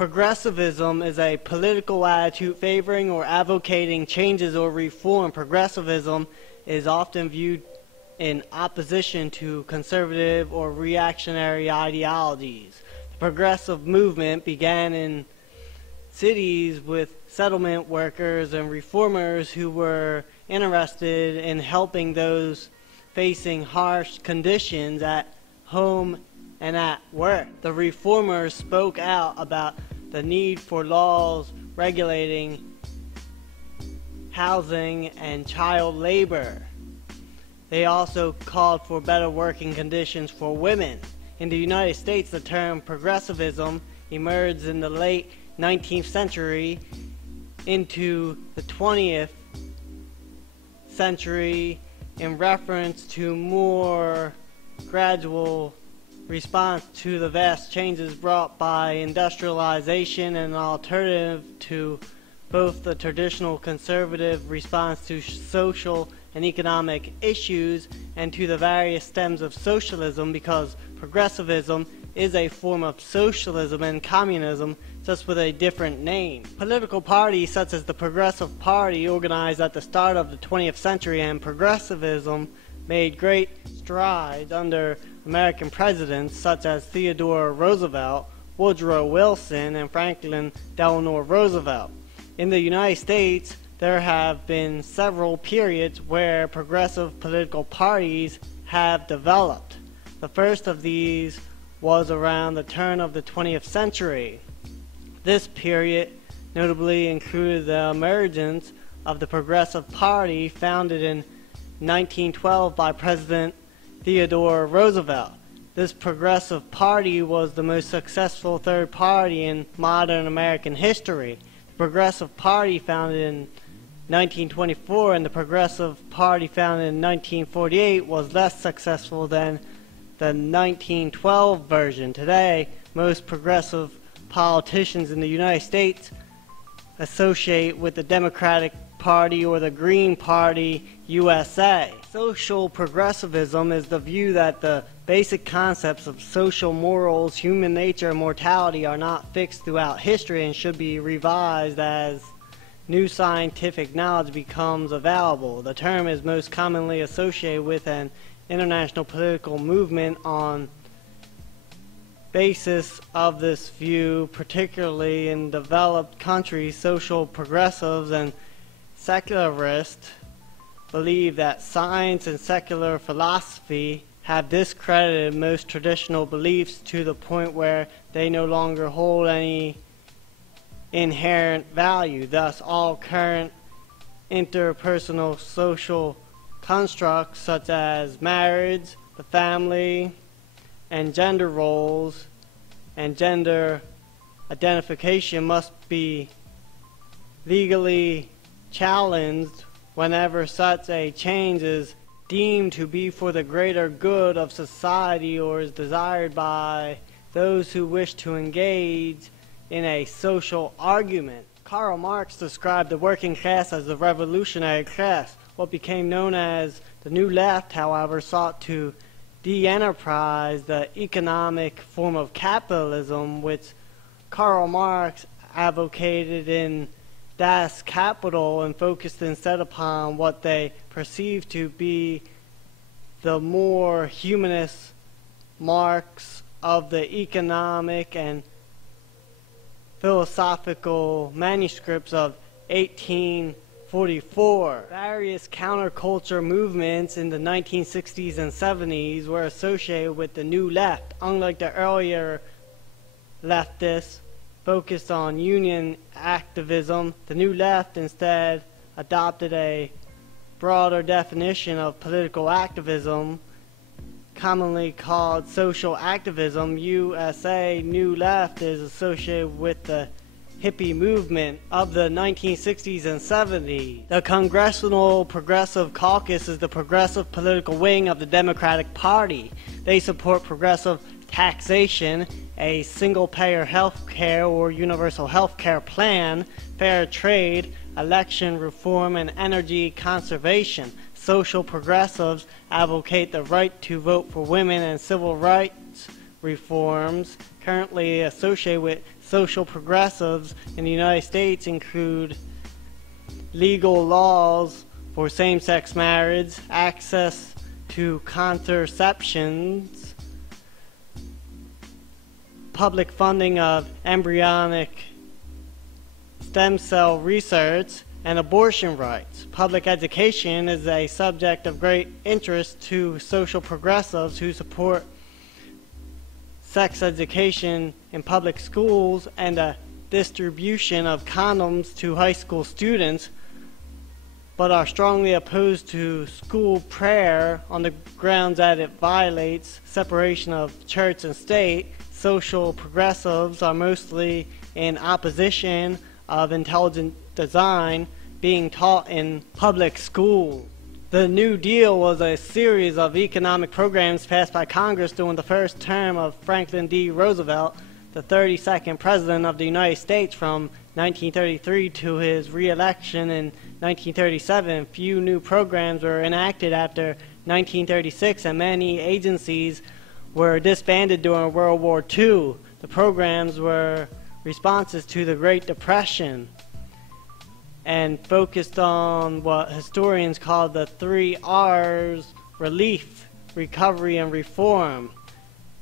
Progressivism is a political attitude favoring or advocating changes or reform. Progressivism is often viewed in opposition to conservative or reactionary ideologies. The progressive movement began in cities with settlement workers and reformers who were interested in helping those facing harsh conditions at home and at work. The reformers spoke out about the need for laws regulating housing and child labor. They also called for better working conditions for women. In the United States, the term progressivism emerged in the late 19th century into the 20th century in reference to more gradual response to the vast changes brought by industrialization and an alternative to both the traditional conservative response to social and economic issues and to the various stems of socialism, because progressivism is a form of socialism and communism, just with a different name. Political parties such as the Progressive Party, organized at the start of the 20th century, and progressivism made great strides under American presidents such as Theodore Roosevelt, Woodrow Wilson, and Franklin Delano Roosevelt. In the United States, there have been several periods where progressive political parties have developed. The first of these was around the turn of the 20th century. This period notably included the emergence of the Progressive Party, founded in 1912 by President Theodore Roosevelt. This Progressive Party was the most successful third party in modern American history. The Progressive Party, founded in 1924, and the Progressive Party, founded in 1948, was less successful than the 1912 version. Today, most progressive politicians in the United States associate with the Democratic Party or the Green Party USA. Social progressivism is the view that the basic concepts of social morals, human nature, and mortality are not fixed throughout history and should be revised as new scientific knowledge becomes available. The term is most commonly associated with an international political movement on basis of this view, particularly in developed countries. Social progressives and secularists believe that science and secular philosophy have discredited most traditional beliefs to the point where they no longer hold any inherent value. Thus, all current interpersonal social constructs such as marriage, the family, and gender roles and gender identification must be legally challenged whenever such a change is deemed to be for the greater good of society or is desired by those who wish to engage in a social argument. Karl Marx described the working class as the revolutionary class. What became known as the New Left, however, sought to de-enterprise the economic form of capitalism, which Karl Marx advocated in Das Kapital, and focused instead upon what they perceived to be the more humanist marks of the economic and philosophical manuscripts of 1844. Various counterculture movements in the 1960s and 70s were associated with the New Left. Unlike the earlier leftists focused on union activism, the New Left instead adopted a broader definition of political activism, commonly called social activism. USA New Left is associated with the hippie movement of the 1960s and 70s. The Congressional Progressive Caucus is the progressive political wing of the Democratic Party. They support progressive taxation, a single-payer health care or universal health care plan, fair trade, election reform, and energy conservation. Social progressives advocate the right to vote for women and civil rights reforms currently associated with social progressives in the United States include legal laws for same-sex marriage, access to contraceptions, public funding of embryonic stem cell research, and abortion rights. Public education is a subject of great interest to social progressives who support sex education in public schools and a distribution of condoms to high school students, but are strongly opposed to school prayer on the grounds that it violates separation of church and state. Social progressives are mostly in opposition of intelligent design being taught in public schools. The New Deal was a series of economic programs passed by Congress during the first term of Franklin D. Roosevelt, the 32nd President of the United States from 1933 to his re-election in 1937. Few new programs were enacted after 1936, and many agencies were disbanded during World War II. The programs were responses to the Great Depression and focused on what historians call the 3 R's: relief, recovery, and reform.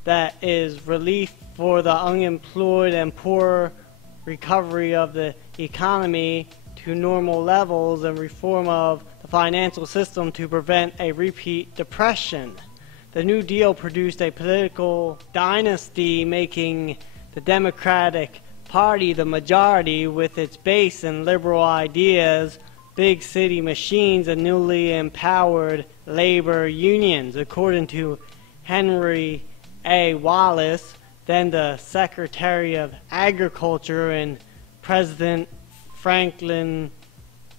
That is, relief for the unemployed and poor, recovery of the economy to normal levels, and reform of the financial system to prevent a repeat depression. The New Deal produced a political dynasty, making the Democratic Party the majority with its base in liberal ideas, big city machines, and newly empowered labor unions. According to Henry A. Wallace, then the Secretary of Agriculture in President Franklin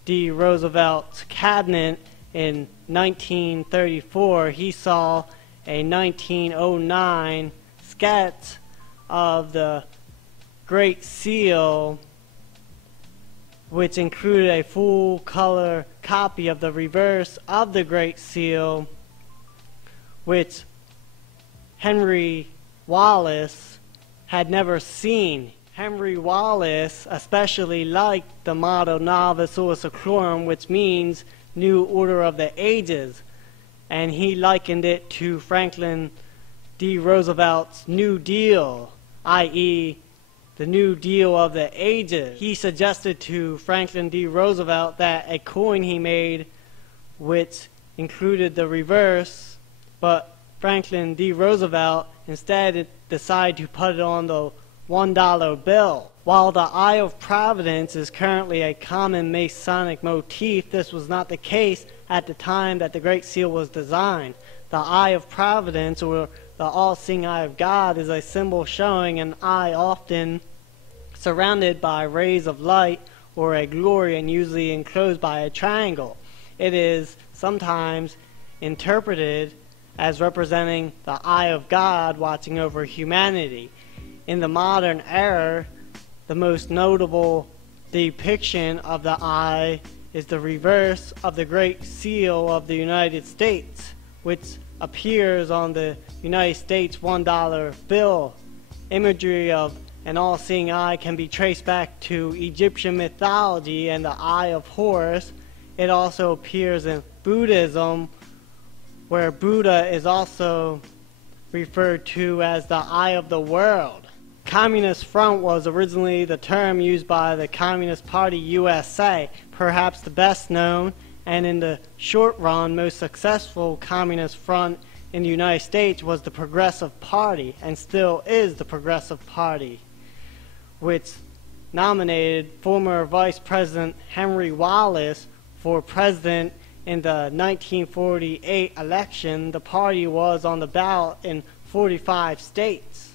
D. Roosevelt's cabinet in 1934, he saw a 1909 sketch of the Great Seal, which included a full-color copy of the reverse of the Great Seal, which Henry Wallace had never seen. Henry Wallace especially liked the motto Novus Ordo Seclorum, which means New Order of the Ages, and he likened it to Franklin D. Roosevelt's New Deal, i.e., the New Deal of the Ages. He suggested to Franklin D. Roosevelt that a coin he made which included the reverse, but Franklin D. Roosevelt instead decided to put it on the $1 bill. While the Eye of Providence is currently a common Masonic motif, this was not the case at the time that the Great Seal was designed. The Eye of Providence, or the all-seeing eye of God, is a symbol showing an eye often surrounded by rays of light or a glory, and usually enclosed by a triangle. It is sometimes interpreted as representing the eye of God watching over humanity. In the modern era, the most notable depiction of the eye is the reverse of the Great Seal of the United States, which appears on the United States $1 bill. Imagery of an all-seeing eye can be traced back to Egyptian mythology and the Eye of Horus. It also appears in Buddhism, where Buddha is also referred to as the eye of the world. Communist Front was originally the term used by the Communist Party USA, perhaps the best known and in the short run most successful Communist Front in the United States was the Progressive Party, and still is the Progressive Party, which nominated former Vice President Henry Wallace for president in the 1948 election. The party was on the ballot in 45 states.